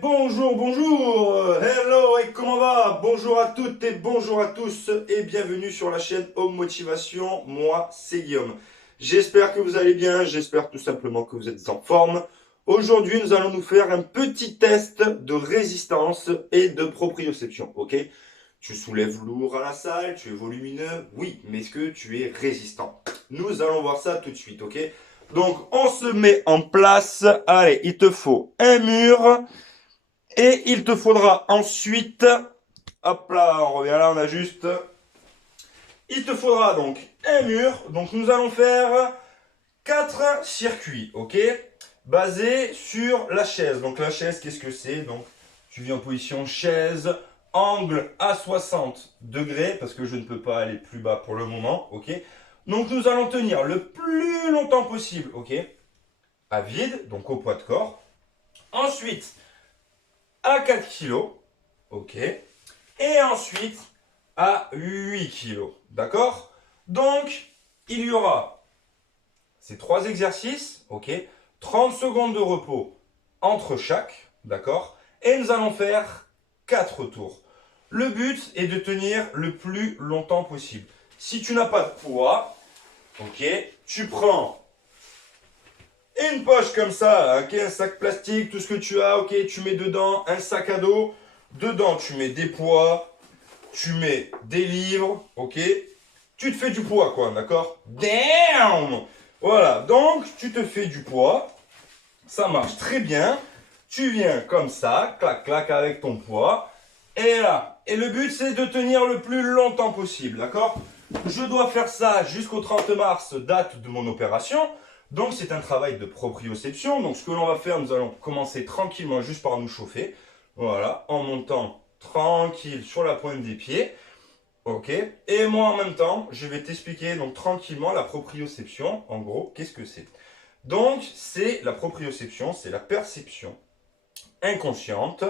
bonjour, bonjour, hello et comment va? Bonjour à toutes et bonjour à tous et bienvenue sur la chaîne Home Motivation, moi c'est Guillaume. J'espère que vous allez bien, j'espère tout simplement que vous êtes en forme. Aujourd'hui nous allons nous faire un petit test de résistance et de proprioception, ok? Tu soulèves lourd à la salle, tu es volumineux, oui, mais est-ce que tu es résistant? Nous allons voir ça tout de suite, ok? Donc on se met en place, allez, il te faut un mur. Et il te faudra ensuite, hop là, on revient là, on ajuste. Il te faudra donc un mur. Donc nous allons faire 4 circuits, ok? Basés sur la chaise. Donc la chaise, qu'est-ce que c'est? Donc tu viens en position chaise, angle à 60 degrés, parce que je ne peux pas aller plus bas pour le moment, ok? Donc nous allons tenir le plus longtemps possible, ok? À vide, donc au poids de corps. Ensuite, à 4 kg, ok, et ensuite à 8 kg, d'accord? Donc, il y aura ces 3 exercices, ok, 30 secondes de repos entre chaque, d'accord? Et nous allons faire 4 tours. Le but est de tenir le plus longtemps possible. Si tu n'as pas de poids, ok, tu prends une poche comme ça, ok, un sac plastique, tout ce que tu as, ok, tu mets dedans un sac à dos. Dedans, tu mets des poids, tu mets des livres, ok. Tu te fais du poids, quoi, d'accord? Damn! Voilà, donc tu te fais du poids. Ça marche très bien. Tu viens comme ça, clac, clac, avec ton poids. Et là. Et le but, c'est de tenir le plus longtemps possible, d'accord? Je dois faire ça jusqu'au 30 mars, date de mon opération. Donc c'est un travail de proprioception. Donc ce que l'on va faire, nous allons commencer tranquillement juste par nous chauffer. Voilà, en montant tranquille sur la pointe des pieds. Ok. Et moi en même temps, je vais t'expliquer donc tranquillement la proprioception. En gros, qu'est-ce que c'est? Donc c'est la proprioception, c'est la perception inconsciente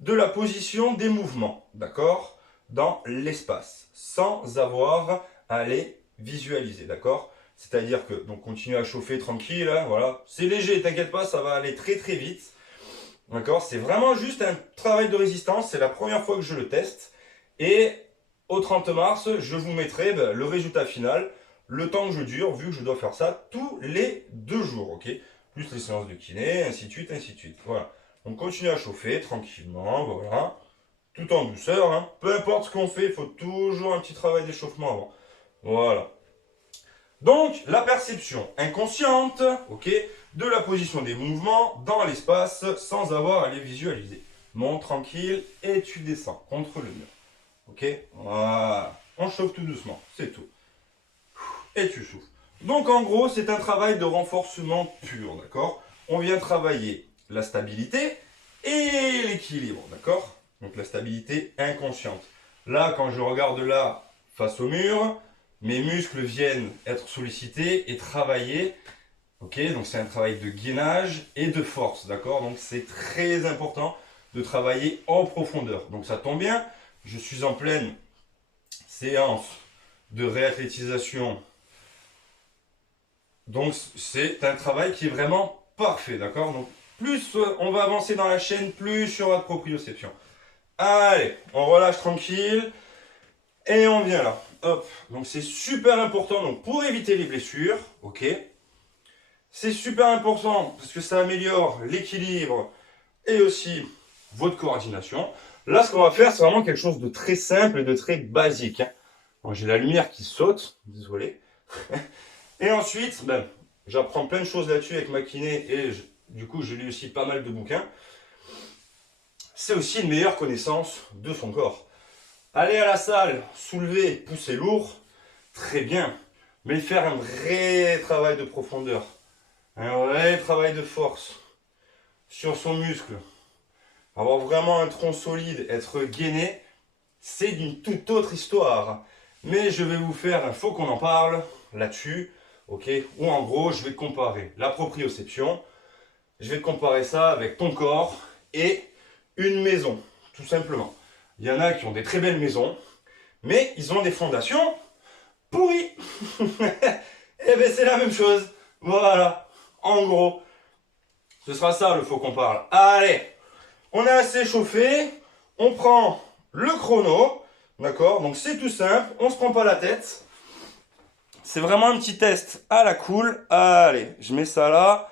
de la position des mouvements, d'accord, dans l'espace, sans avoir à les visualiser, d'accord? C'est-à-dire que, donc, continue à chauffer tranquille, hein, voilà. C'est léger, t'inquiète pas, ça va aller très très vite. D'accord? C'est vraiment juste un travail de résistance. C'est la première fois que je le teste. Et au 30 mars, je vous mettrai le résultat final, le temps que je dure, vu que je dois faire ça tous les 2 jours, ok? Plus les séances de kiné, ainsi de suite, ainsi de suite. Voilà. On continue à chauffer tranquillement, voilà. Tout en douceur, hein. Peu importe ce qu'on fait, il faut toujours un petit travail d'échauffement avant. Voilà. Donc, la perception inconsciente, ok, de la position des mouvements dans l'espace sans avoir à les visualiser. Monte tranquille et tu descends contre le mur. Ok, voilà. On chauffe tout doucement, c'est tout. Et tu souffles. Donc, en gros, c'est un travail de renforcement pur, d'accord? On vient travailler la stabilité et l'équilibre, d'accord? Donc, la stabilité inconsciente. Là, quand je regarde là, face au mur, mes muscles viennent être sollicités et travaillés. Ok, donc c'est un travail de gainage et de force, d'accord? Donc c'est très important de travailler en profondeur. Donc ça tombe bien, je suis en pleine séance de réathlétisation. Donc c'est un travail qui est vraiment parfait, d'accord? Donc plus on va avancer dans la chaîne, plus il y aura de proprioception. Allez, on relâche tranquille. Et on vient là. Hop. Donc c'est super important donc, pour éviter les blessures. Ok. C'est super important parce que ça améliore l'équilibre et aussi votre coordination. Là, ce qu'on va faire, c'est vraiment quelque chose de très simple et de très basique. Bon, j'ai la lumière qui saute. Désolé. Et ensuite, j'apprends plein de choses là-dessus avec ma kiné et du coup, je lis aussi pas mal de bouquins. C'est aussi une meilleure connaissance de son corps. Aller à la salle, soulever, pousser lourd, très bien. Mais faire un vrai travail de profondeur, un vrai travail de force sur son muscle, avoir vraiment un tronc solide, être gainé, c'est d'une toute autre histoire. Mais je vais vous faire un faut qu'on en parle là-dessus, ok? Ou en gros, je vais comparer la proprioception, je vais comparer ça avec ton corps et une maison, tout simplement. Il y en a qui ont des très belles maisons, mais ils ont des fondations pourries. Et bien c'est la même chose. Voilà. En gros, ce sera ça le faut qu'on parle. Allez, on est assez chauffé. On prend le chrono. D'accord? Donc c'est tout simple. On se prend pas la tête. C'est vraiment un petit test à la cool. Allez, je mets ça là.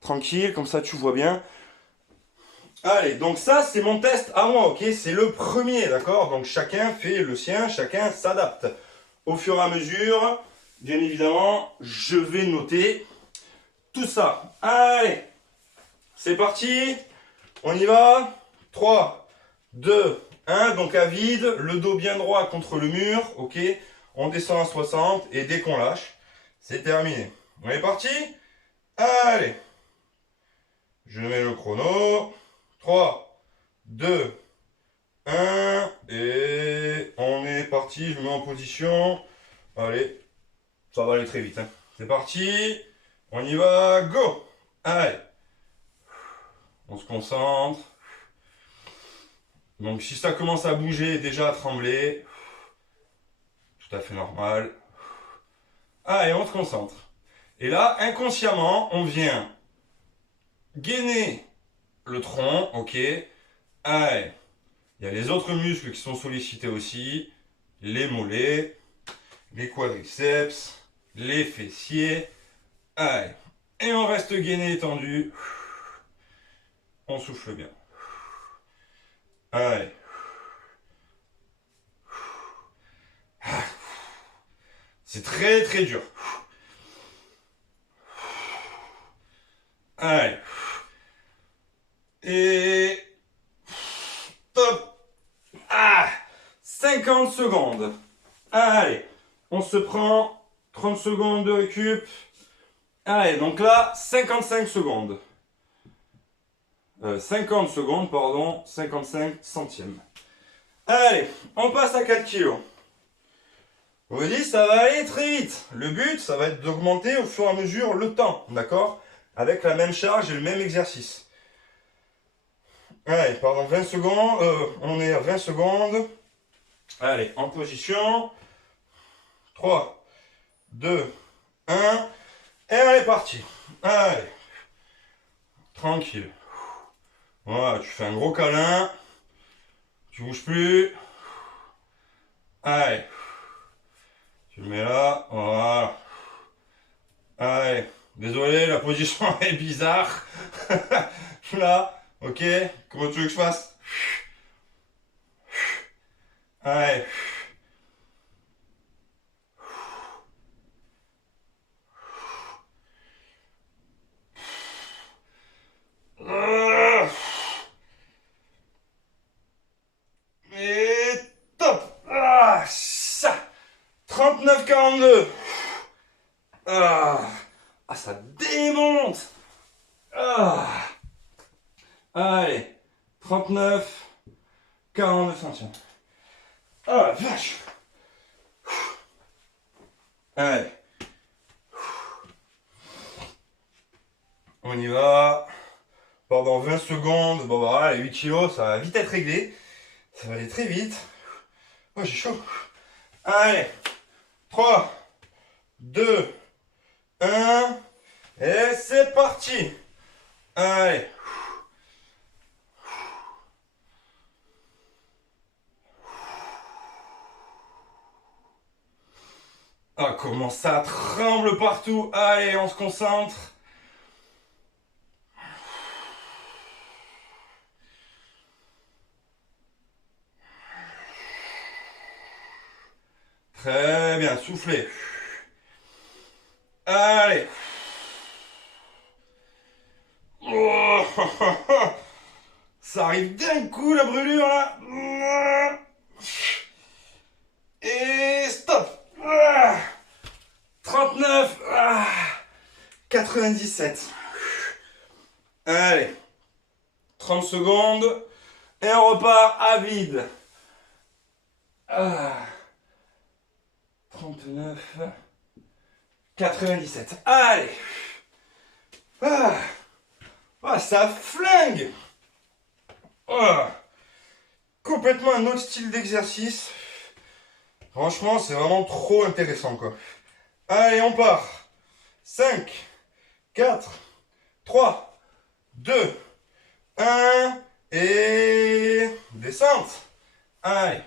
Tranquille, comme ça tu vois bien. Allez, donc ça c'est mon test à moi, ok? C'est le premier, d'accord? Donc chacun fait le sien, chacun s'adapte. Au fur et à mesure, bien évidemment, je vais noter tout ça. Allez, c'est parti. On y va. 3, 2, 1. Donc à vide, le dos bien droit contre le mur, ok? On descend à 60 et dès qu'on lâche, c'est terminé. On est parti? Allez. Je mets le chrono. 3, 2, 1. Et on est parti. Je me mets en position. Allez. Ça va aller très vite. Hein. C'est parti. On y va. Go. Allez. On se concentre. Donc si ça commence à bouger, déjà à trembler, tout à fait normal. Allez, on se concentre. Et là, inconsciemment, on vient gainer le tronc, ok. Allez. Il y a les autres muscles qui sont sollicités aussi. Les mollets, les quadriceps, les fessiers. Allez. Et on reste gainé étendu. On souffle bien. Allez. C'est très très dur. Allez. Et... Top. 50 secondes. Allez. On se prend 30 secondes de récup. Allez, donc là, 55 secondes. 50 secondes, pardon, 55 centièmes. Allez, on passe à 4 kilos. Je vous dis, ça va aller très vite. Le but, ça va être d'augmenter au fur et à mesure le temps, d'accord? Avec la même charge et le même exercice. Allez, pardon, 20 secondes. On est à 20 secondes. Allez, en position. 3, 2, 1. Et on est parti. Allez. Tranquille. Voilà, tu fais un gros câlin. Tu bouges plus. Allez. Tu le mets là. Voilà. Allez. Désolé, la position est bizarre. Là. Ok. Comment tu veux que je fasse? Allez. Et top. Ça. 39,42. Ça démonte. Allez. 39, 49 centièmes. Vache. Allez. On y va. Pendant 20 secondes. Bon, bah voilà, les 8 kilos, ça va vite être réglé. Ça va aller très vite. Oh, j'ai chaud. Allez. 3, 2, 1. Et c'est parti. Allez. Comment ça tremble partout. Allez, on se concentre. Très bien, soufflez. Allez. Ça arrive d'un coup la brûlure là. Et stop. 39. 97. Allez. 30 secondes. Et on repart à vide. 39. 97. Allez. Ça flingue. Complètement un autre style d'exercice. Franchement, c'est vraiment trop intéressant, quoi. Allez, on part. 5, 4, 3, 2, 1. Et 60. Allez.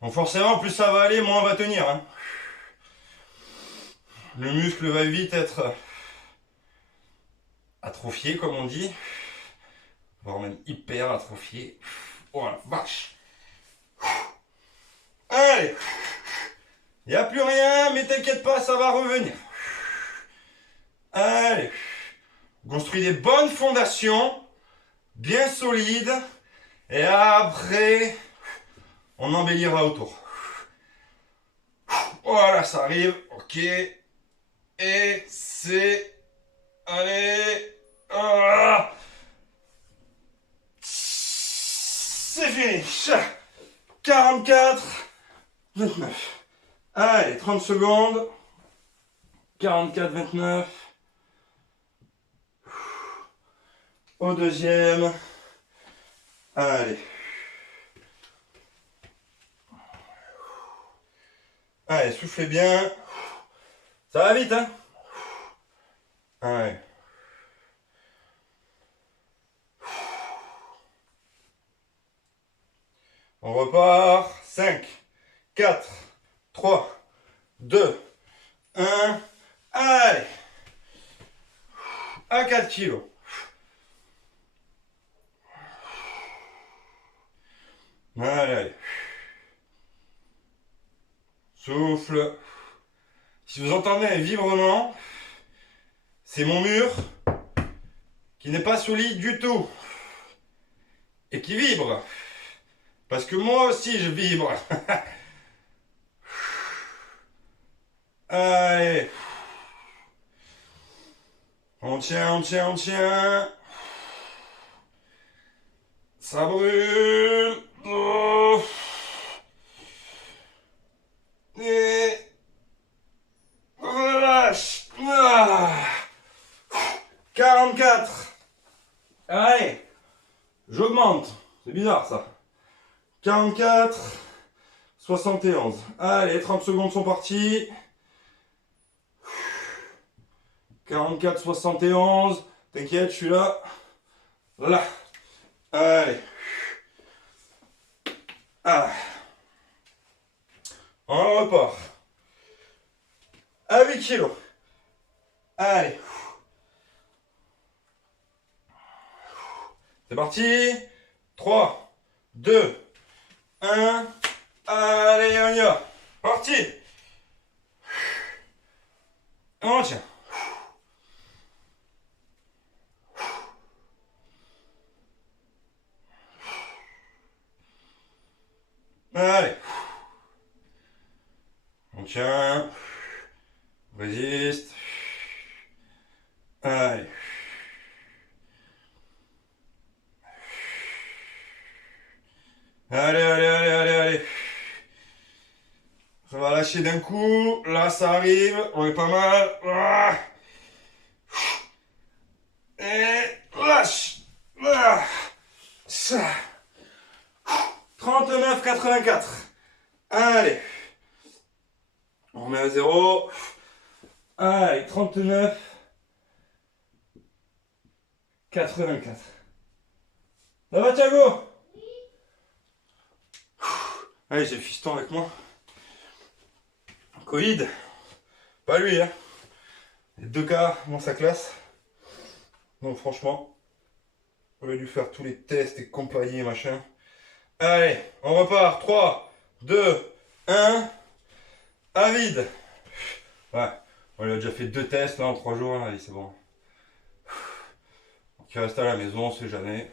Donc forcément, plus ça va aller, moins on va tenir. Hein. Le muscle va vite être atrophié, comme on dit. Voire même hyper atrophié. Oh la vache. Allez. Il n'y a plus rien, mais t'inquiète pas, ça va revenir. Allez. Construis des bonnes fondations, bien solides. Et après, on embellira autour. Voilà, ça arrive. Ok. Et c'est... Allez. Ah. C'est fini. 44, 29. Allez, 30 secondes. 44, 29. Au deuxième. Allez. Allez, soufflez bien. Ça va vite, hein? Allez. On repart. 5, 4, 3, 2, 1. Allez. À 4 kilos. Allez. Souffle. Si vous entendez un vibrement, c'est mon mur qui n'est pas solide du tout et qui vibre. Parce que moi aussi je vibre. Allez. On tient, on tient, on tient. Ça brûle. Oh. Et relâche. Ah. 44. Allez. J'augmente. C'est bizarre ça. 44. 71. Allez, 30 secondes sont parties. 44, 71. T'inquiète, je suis là. Là. Allez. Ah. On repart. À 8 kilos. Allez. C'est parti. 3, 2, 1. Allez, on y va. Parti. On tient. Allez. On tient. On résiste. Allez. Allez, allez, allez, allez, allez. Ça va lâcher d'un coup. Là, ça arrive. On est pas mal. Ah. Et lâche. Ah. Ça. 39,84. Allez. On remet à 0. Allez, 39,84. Ça va, Thiago? Allez, j'ai le fiston avec moi. Covid. Pas lui, hein. Il y a 2 cas dans sa classe. Donc franchement, on aurait dû faire tous les tests et compagnie, machin. Allez, on repart. 3, 2, 1. À vide. Ouais, on lui a déjà fait 2 tests là en 3 jours. Allez, c'est bon. Donc il reste à la maison, on sait jamais.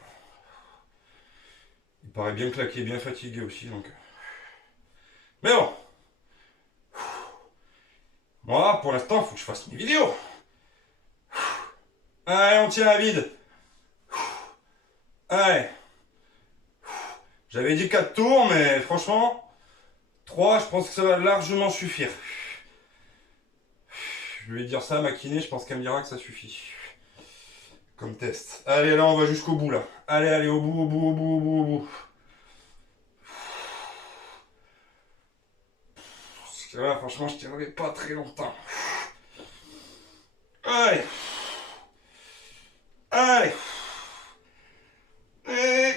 Il paraît bien claqué, bien fatigué aussi. Donc. Mais bon. Moi, pour l'instant, il faut que je fasse mes vidéos. Allez, on tient à vide. Allez. J'avais dit 4 tours, mais franchement, 3, je pense que ça va largement suffire. Je vais dire ça à ma kiné, je pense qu'elle me dira que ça suffit. Comme test. Allez, là, on va jusqu'au bout, là. Allez, allez, au bout, au bout, au bout, au bout, au bout. Parce que là, franchement, je tiendrai pas très longtemps. Allez. Allez. Et...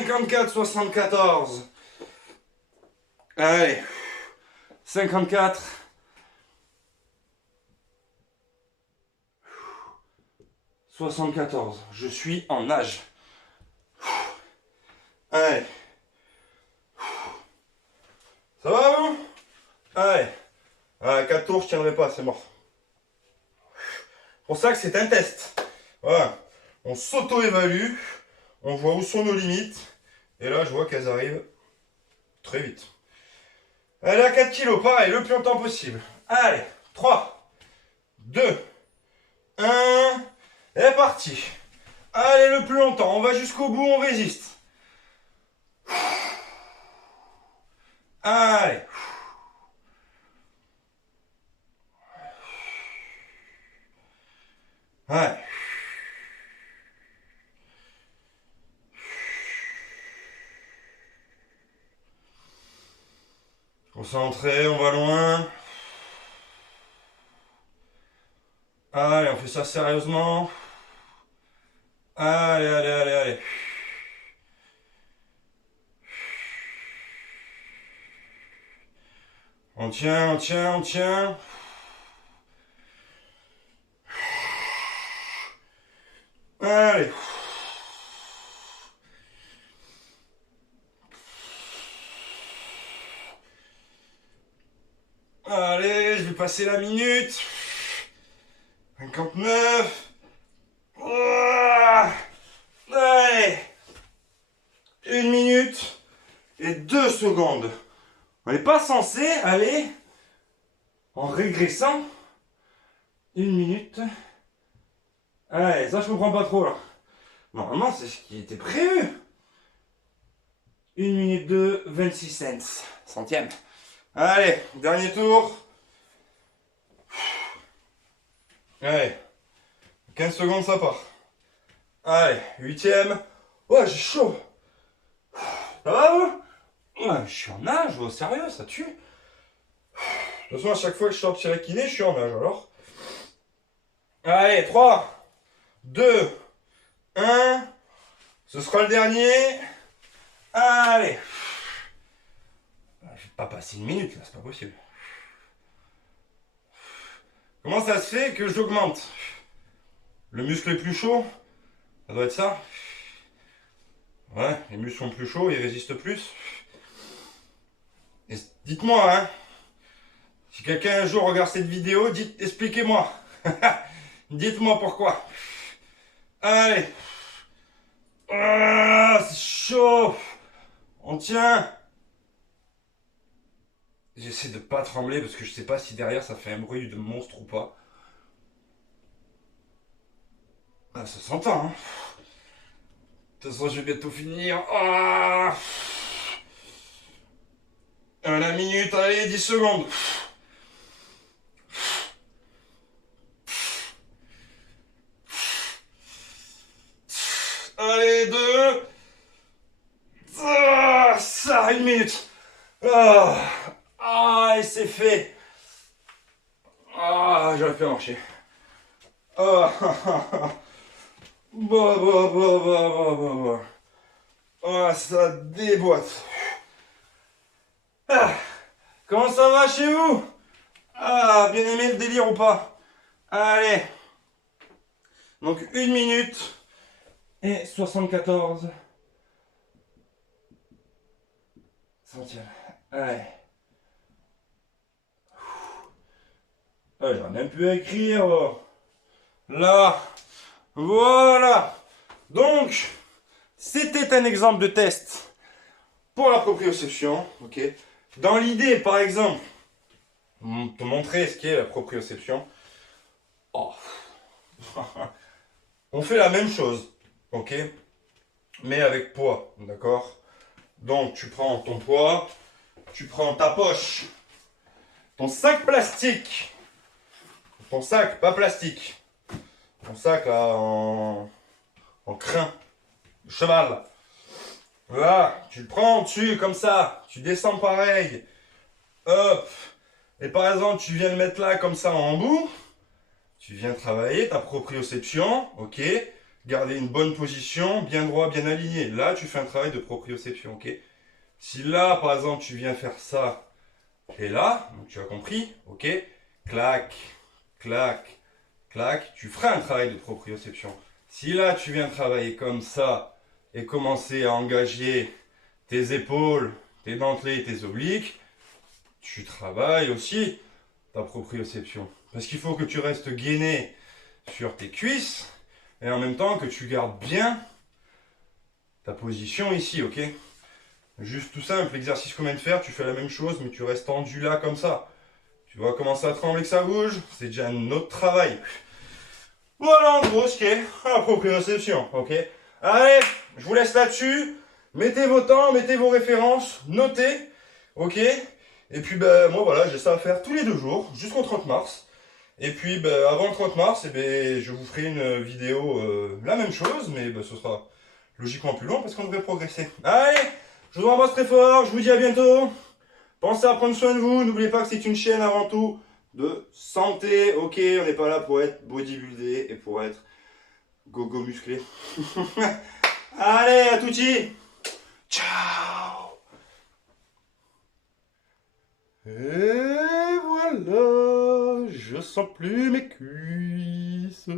54-74. Allez. 54. 74. Je suis en nage. Allez. Ça va vous? Allez. À 4 tours, je tiendrai pas, c'est mort. C'est pour ça que c'est un test. Voilà. On s'auto-évalue. On voit où sont nos limites. Et là, je vois qu'elles arrivent très vite. Allez, à 4 kilos, pareil, le plus longtemps possible. Allez, 3, 2, 1. Et parti. Allez, le plus longtemps. On va jusqu'au bout, on résiste. Allez. Allez. Concentré, on va loin. Allez, on fait ça sérieusement. Allez, allez, allez, allez. On tient, on tient, on tient. Allez. Allez, je vais passer la minute. 59. Allez. 1 minute et 2 secondes. On n'est pas censé aller en régressant. 1 minute. Allez, ça je comprends pas trop là. Normalement c'est ce qui était prévu. 1 minute 2, 26 cents. Centième. Allez, dernier tour. Allez. 15 secondes ça part. Allez, 8ème. Ouais, j'ai chaud. Ça va vous? Ouais, je suis en nage, au sérieux, ça tue. De toute façon, à chaque fois que je sors chez la kiné, je suis en nage alors. Allez, 3, 2, 1. Ce sera le dernier. Allez. Je vais pas passer 1 minute là, c'est pas possible. Comment ça se fait que j'augmente? Le muscle est plus chaud? Ça doit être ça. Ouais, les muscles sont plus chauds, ils résistent plus. Et dites-moi, hein. Si quelqu'un un jour regarde cette vidéo, expliquez-moi. Dites-moi pourquoi. Allez. Ah, c'est chaud. On tient. J'essaie de pas trembler parce que je sais pas si derrière ça fait un bruit de monstre ou pas. Ah, ça s'entend, hein. De toute façon, je vais bientôt finir. Ah, la minute, allez, 10 secondes. Allez, 2. Ah, ça, 1 minute. Et c'est fait. J'aurais pu marcher. Ça déboîte. Comment ça va chez vous? Bien aimé le délire ou pas? Allez. Donc 1 minute et 74 centièmes. Allez. J'aurais même pu écrire. Là. Voilà. Donc, c'était un exemple de test pour la proprioception. Ok. Dans l'idée, par exemple, te montrer ce qu'est la proprioception. On fait la même chose. Ok. Mais avec poids. D'accord. Donc, tu prends ton poids. Tu prends ta poche. Ton sac plastique. Ton sac, pas plastique. Ton sac là en crin de cheval. Voilà, tu le prends dessus comme ça, tu descends pareil. Hop. Et par exemple, tu viens le mettre là comme ça en bout. Tu viens travailler ta proprioception, ok. garder une bonne position, bien droit, bien aligné. Là, tu fais un travail de proprioception, ok? Si là, par exemple, tu viens faire ça, et là, donc tu as compris, ok? Clac, clac, clac, tu feras un travail de proprioception. Si là, tu viens travailler comme ça, et commencer à engager tes épaules, tes dentelés, tes obliques, tu travailles aussi ta proprioception. Parce qu'il faut que tu restes gainé sur tes cuisses, et en même temps que tu gardes bien ta position ici, ok? Juste tout simple, l'exercice qu'on vient de faire, tu fais la même chose, mais tu restes tendu là comme ça. Tu vois comment ça tremble et que ça bouge? C'est déjà un autre travail. Voilà en gros ce qu'est la proprioception, ok? Allez, je vous laisse là-dessus. Mettez vos temps, mettez vos références, notez, ok? Et puis ben moi voilà, j'ai ça à faire tous les 2 jours, jusqu'au 30 mars. Et puis ben, avant le 30 mars, eh ben, je vous ferai une vidéo, la même chose, mais ben, ce sera logiquement plus long parce qu'on devrait progresser. Allez, je vous embrasse très fort, je vous dis à bientôt. Pensez à prendre soin de vous, n'oubliez pas que c'est une chaîne avant tout de santé, ok? On n'est pas là pour être bodybuildé et pour être gogo musclé. Allez, à touti! Ciao! Et voilà, je sens plus mes cuisses.